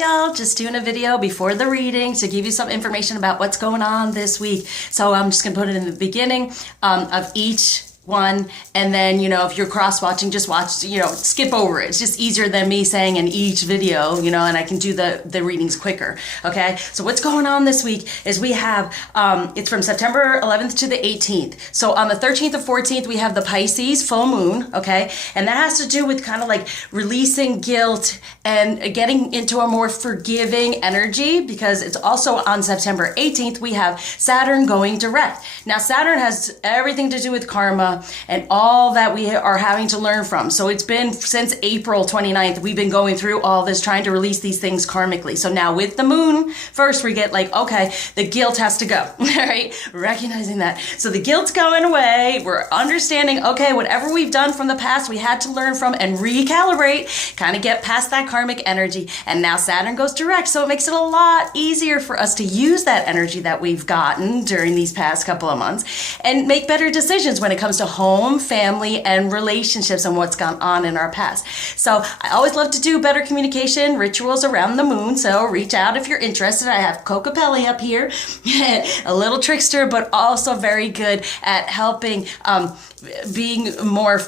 Hey y'all, just doing a video before the reading to give you some information about what's going on this week. So I'm just gonna put it in the beginning of each one, and then, you know, if you're cross-watching, just watch, you know, skip over it. It's just easier than me saying in each video, you know, and I can do the readings quicker, okay? So what's going on this week is we have, it's from September 11th to the 18th. So on the 13th and 14th, we have the Pisces full moon, okay? And that has to do with kind of like releasing guilt and getting into a more forgiving energy, because it's also on September 18th, we have Saturn going direct. Now, Saturn has everything to do with karma and all that we are having to learn from. So it's been since April 29th, we've been going through all this, trying to release these things karmically. So now with the moon, first we get like, okay, the guilt has to go, right? Recognizing that. So the guilt's going away. We're understanding, okay, whatever we've done from the past, we had to learn from and recalibrate, kind of get past that karmic energy. And now Saturn goes direct. So it makes it a lot easier for us to use that energy that we've gotten during these past couple of months and make better decisions when it comes to home, family, and relationships and what's gone on in our past. So I always love to do better communication rituals around the moon. So reach out if you're interested. I have Coca Pelli up here, a little trickster, but also very good at helping being more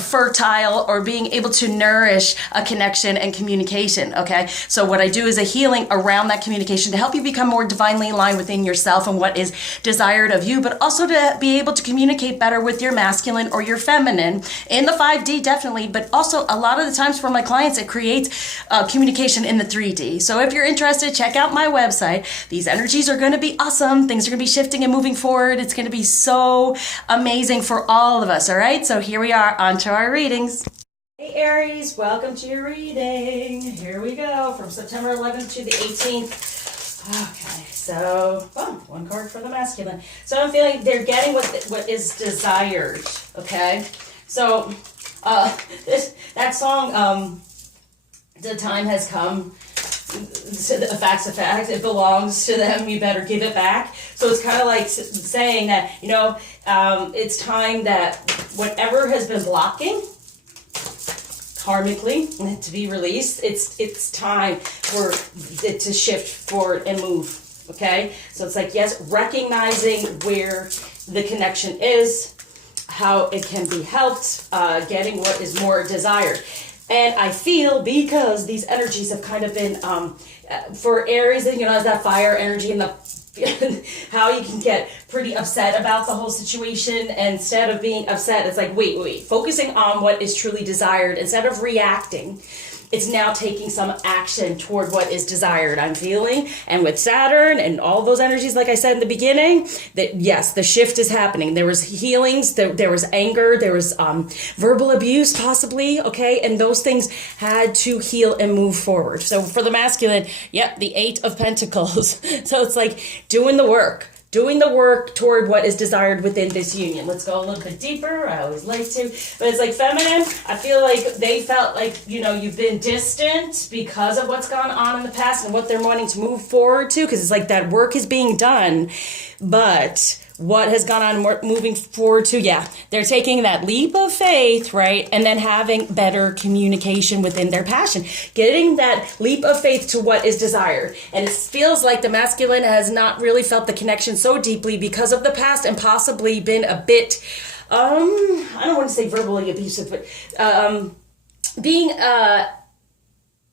fertile or being able to nourish a connection and communication, okay? So what I do is a healing around that communication to help you become more divinely aligned within yourself and what is desired of you, but also to be able to communicate better with your masculine or your feminine in the 5D, definitely, but also a lot of the times for my clients, it creates communication in the 3D. So if you're interested, check out my website. These energies are gonna be awesome. Things are gonna be shifting and moving forward. It's gonna be so amazing for all of us, all right? So here we are on to our readings. Hey Aries, welcome to your reading. Here we go, from September 11th to the 18th. Okay, so one card for the masculine. So I'm feeling they're getting what is desired. Okay, so that song, "The Time Has Come." The facts of fact, it belongs to them, you better give it back. So it's kind of like saying that, you know, it's time that whatever has been blocking karmically to be released, it's time for it to shift forward and move, okay? So it's like, yes, recognizing where the connection is, how it can be helped, getting what is more desired. And I feel, because these energies have kind of been, for Aries, you know, has that fire energy and how you can get pretty upset about the whole situation. And instead of being upset, it's like, wait, focusing on what is truly desired instead of reacting. It's now taking some action toward what is desired, I'm feeling. And with Saturn and all those energies, like I said in the beginning, that yes, the shift is happening. There was healings, there was anger, there was verbal abuse possibly, okay? And those things had to heal and move forward. So for the masculine, the 8 of Pentacles. So it's like doing the work toward what is desired within this union. Let's go a little bit deeper. I always like to, but it's like feminine. I feel like they felt like, you know, you've been distant because of what's gone on in the past and what they're wanting to move forward to, because it's like that work is being done, but what has gone on moving forward to, they're taking that leap of faith, right? And then having better communication within their passion, getting that leap of faith to what is desired. And it feels like the masculine has not really felt the connection so deeply because of the past and possibly been a bit, I don't want to say verbally abusive, but being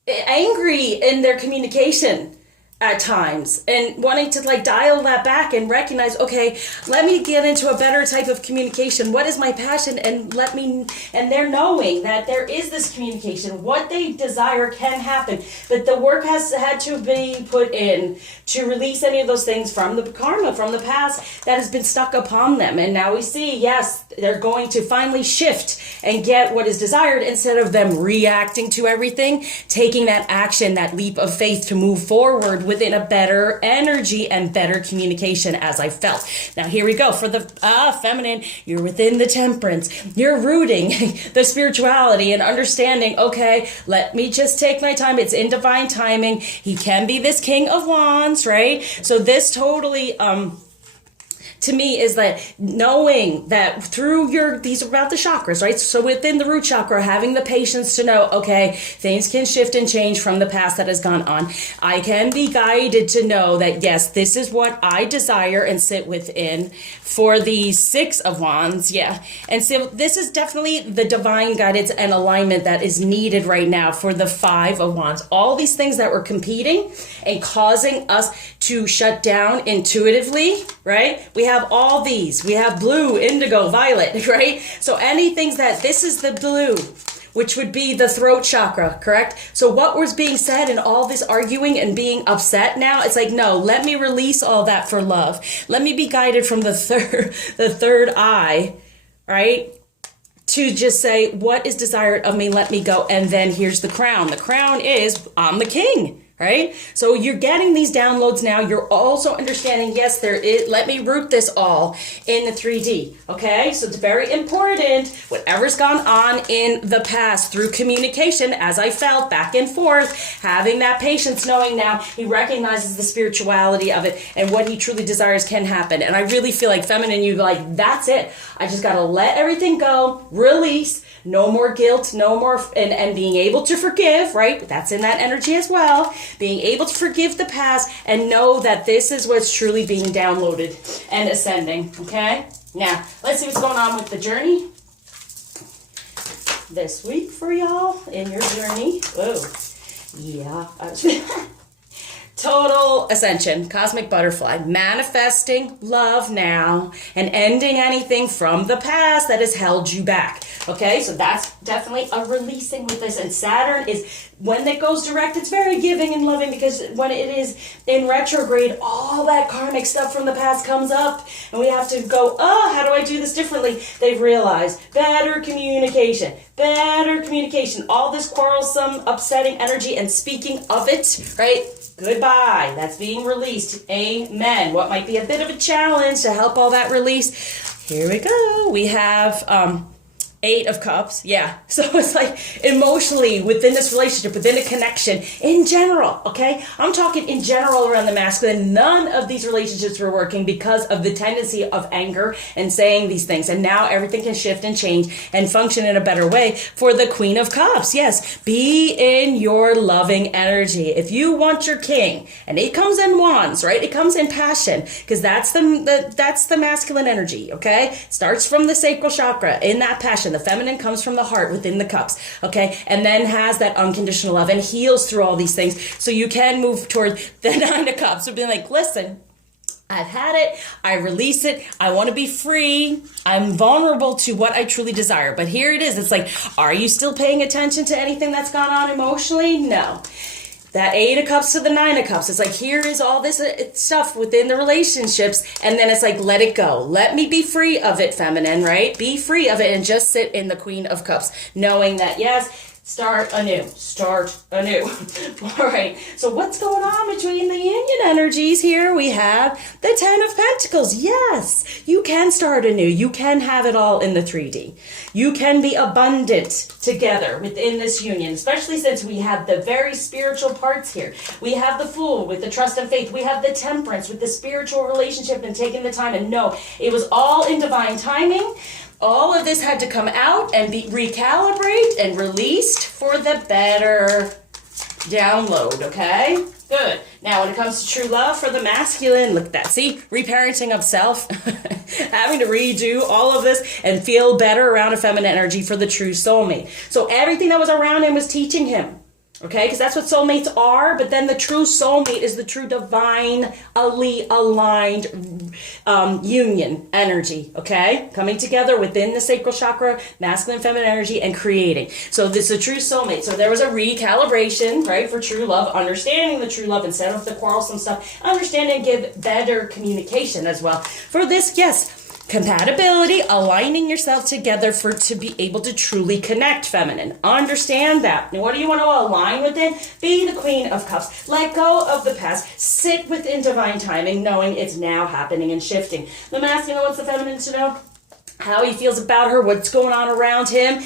angry in their communication at times, and wanting to like dial that back and recognize, okay, let me get into a better type of communication. What is my passion? And they're knowing that there is this communication. What they desire can happen, but the work has had to be put in to release any of those things from the karma, from the past that has been stuck upon them. And now we see, yes, they're going to finally shift and get what is desired instead of them reacting to everything, taking that action, that leap of faith to move forward within a better energy and better communication, as I felt. Now here we go for the feminine. You're within the temperance. You're rooting the spirituality and understanding, okay, let me just take my time. It's in divine timing. He can be this King of Wands, right? So this totally to me is that knowing that through these are about the chakras, right? So within the root chakra, having the patience to know, okay, things can shift and change from the past that has gone on. I can be guided to know that, yes, this is what I desire and sit within for the Six of Wands. Yeah. And so this is definitely the divine guidance and alignment that is needed right now for the Five of Wands. All these things that were competing and causing us to shut down intuitively, right? We have all these. We have blue, indigo, violet, right? So anything that, this is the blue, which would be the throat chakra, correct? So what was being said and all this arguing and being upset now, it's like, no, let me release all that for love. Let me be guided from the third eye, right? To just say, what is desired of me, let me go. And then here's the crown. The crown is, I'm the king. Right? So you're getting these downloads now. You're also understanding, yes, there is, let me root this all in the 3D. Okay? So it's very important, whatever's gone on in the past through communication, as I felt back and forth, having that patience, knowing now he recognizes the spirituality of it and what he truly desires can happen. And I really feel like feminine, you like, that's it. I just got to let everything go, release, no more guilt, no more, and being able to forgive, right? That's in that energy as well. Being able to forgive the past and know that this is what's truly being downloaded and ascending, okay? Now, let's see what's going on with the journey this week for y'all in your journey. Whoa, yeah. Total ascension, cosmic butterfly, manifesting love now and ending anything from the past that has held you back. Okay, so that's definitely a releasing with this. And Saturn is, when it goes direct, it's very giving and loving, because when it is in retrograde, all that karmic stuff from the past comes up and we have to go, oh, how do I do this differently? They've realized better communication, all this quarrelsome, upsetting energy and speaking of it, right? Goodbye. That's being released. Amen. What might be a bit of a challenge to help all that release? Here we go. We have Eight of Cups. Yeah. So it's like emotionally within this relationship, within a connection in general. Okay. I'm talking in general around the masculine. None of these relationships were working because of the tendency of anger and saying these things. And now everything can shift and change and function in a better way for the Queen of Cups. Yes. Be in your loving energy. If you want your king, and it comes in wands, right? It comes in passion, because that's the masculine energy. Okay. It starts from the sacral chakra in that passion. The feminine comes from the heart within the cups, okay? And then has that unconditional love and heals through all these things. So you can move toward the Nine of Cups. So being like, listen, I've had it. I release it. I want to be free. I'm vulnerable to what I truly desire. But here it is. It's like, are you still paying attention to anything that's gone on emotionally? No. That Eight of Cups to the Nine of Cups. It's like, here is all this stuff within the relationships. And then it's like, let it go. Let me be free of it, feminine, right? Be free of it and just sit in the Queen of Cups. Knowing that, yes, start anew. All right. So what's going on between the union energies here? We have the Ten of Pentacles. Yes, you can start anew. You can have it all in the 3D. You can be abundant together within this union, especially since we have the very spiritual parts here. We have the Fool with the trust and faith. We have the Temperance with the spiritual relationship and taking the time and know it was all in divine timing. All of this had to come out and be recalibrated and released for the better download, okay? Good. Now, when it comes to true love for the masculine, look at that. See, reparenting of self, having to redo all of this and feel better around a feminine energy for the true soulmate. So everything that was around him was teaching him. Okay, because that's what soulmates are, but then the true soulmate is the true divinely aligned union energy, okay? Coming together within the sacral chakra, masculine, feminine energy, and creating. So this is a true soulmate. So there was a recalibration, right, for true love, understanding the true love instead of the quarrelsome stuff, understanding and give better communication as well. For this, yes, compatibility, aligning yourself together to be able to truly connect, feminine. Understand that. Now, what do you want to align within? Be the Queen of Cups. Let go of the past. Sit within divine timing, knowing it's now happening and shifting. The masculine wants the feminine to know how he feels about her, what's going on around him.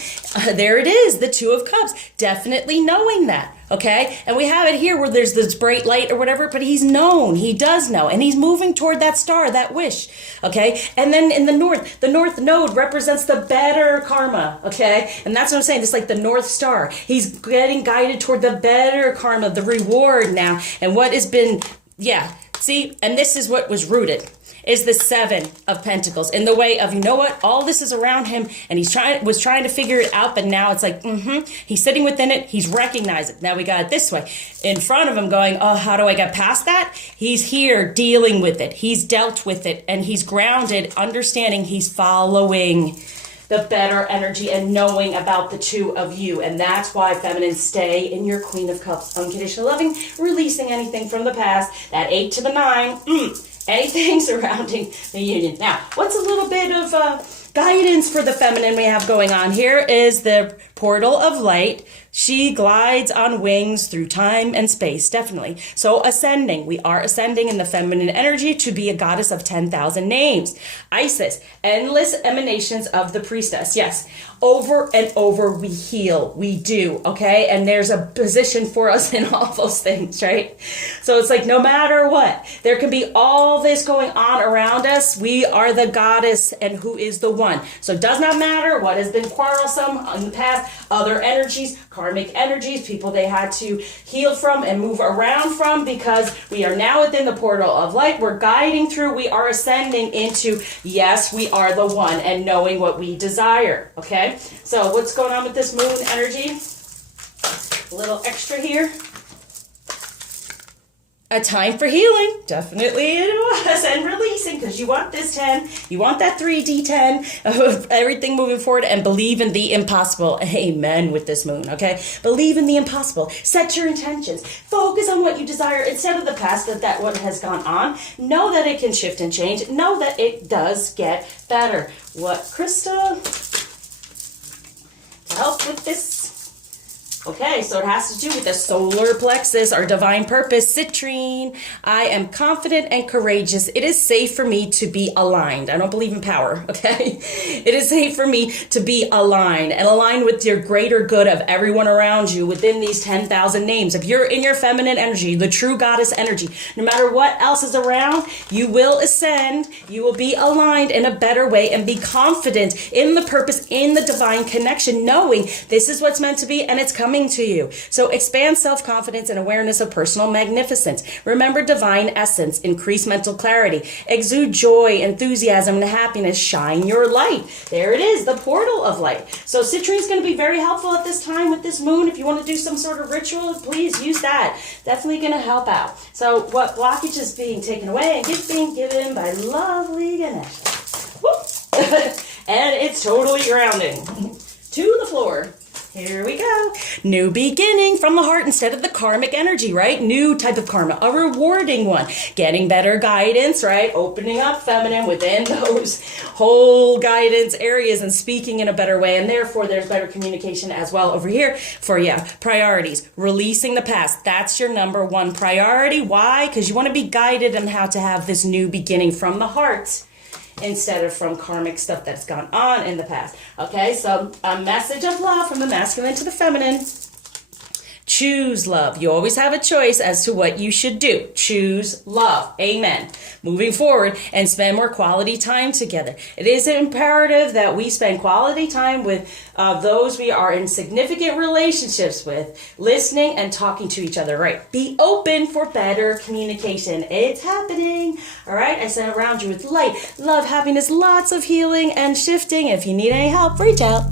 There it is, the Two of Cups. Definitely knowing that. okay? And we have it here where there's this bright light or whatever, but he's known, he does know, and he's moving toward that star, that wish, okay? And then in the north node represents the better karma, okay? And that's what I'm saying, it's like the North Star. He's getting guided toward the better karma, the reward now, and what has been, yeah, see? And this is what was rooted. Is the Seven of Pentacles in the way of, you know what, all this is around him and he's was trying to figure it out, but now it's like, he's sitting within it, he's recognized it. Now we got it this way. In front of him going, oh, how do I get past that? He's here dealing with it. He's dealt with it and he's grounded, understanding he's following the better energy and knowing about the two of you. And that's why, feminine, stay in your Queen of Cups, unconditional loving, releasing anything from the past, that 8 to the 9, anything surrounding the union. Now, what's a little bit of guidance for the feminine we have going on here is the portal of light. She glides on wings through time and space, definitely. So ascending, we are ascending in the feminine energy to be a goddess of 10,000 names. Isis, endless emanations of the priestess. Yes, over and over we heal, we do, okay? And there's a position for us in all those things, right? So it's like no matter what, there can be all this going on around us. We are the goddess and who is the one. So it does not matter what has been quarrelsome in the past, other energies, karmic energies, people they had to heal from and move around from, because we are now within the portal of light. We're guiding through, we are ascending into, yes, we are the one and knowing what we desire, okay? So what's going on with this moon energy? A little extra here. A time for healing. Definitely it was. And releasing, because you want this 10. You want that 3D10 of everything moving forward, and believe in the impossible. Amen with this moon, okay? Believe in the impossible. Set your intentions. Focus on what you desire instead of the past, that what has gone on. Know that it can shift and change. Know that it does get better. What, Krista? To help with this. Okay, so it has to do with the solar plexus, our divine purpose, citrine. I am confident and courageous. It is safe for me to be aligned. I don't believe in power, okay? It is safe for me to be aligned and aligned with your greater good of everyone around you within these 10,000 names. If you're in your feminine energy, the true goddess energy, no matter what else is around, you will ascend, you will be aligned in a better way and be confident in the purpose, in the divine connection, knowing this is what's meant to be and it's coming to you. So expand self-confidence and awareness of personal magnificence. Remember divine essence, increase mental clarity, exude joy, enthusiasm, and happiness, shine your light. There it is, the portal of light. So citrine is going to be very helpful at this time with this moon. If you want to do some sort of ritual, please use that. Definitely going to help out. So what blockage is being taken away and gift being given by lovely Ganesha. And it's totally grounding to the floor. Here we go. New beginning from the heart instead of the karmic energy, right? New type of karma, a rewarding one. Getting better guidance, right? Opening up feminine within those whole guidance areas and speaking in a better way. And therefore, there's better communication as well over here for, priorities. Releasing the past. That's your number one priority. Why? Because you want to be guided on how to have this new beginning from the heart, instead of from karmic stuff that's gone on in the past. Okay, so a message of love from the masculine to the feminine. Choose love. You always have a choice as to what you should do. Choose love. Amen. Moving forward and spend more quality time together. It is imperative that we spend quality time with those we are in significant relationships with, listening and talking to each other, right? Be open for better communication. It's happening. All right, I surround you with light, love, happiness, lots of healing and shifting. If you need any help, reach out.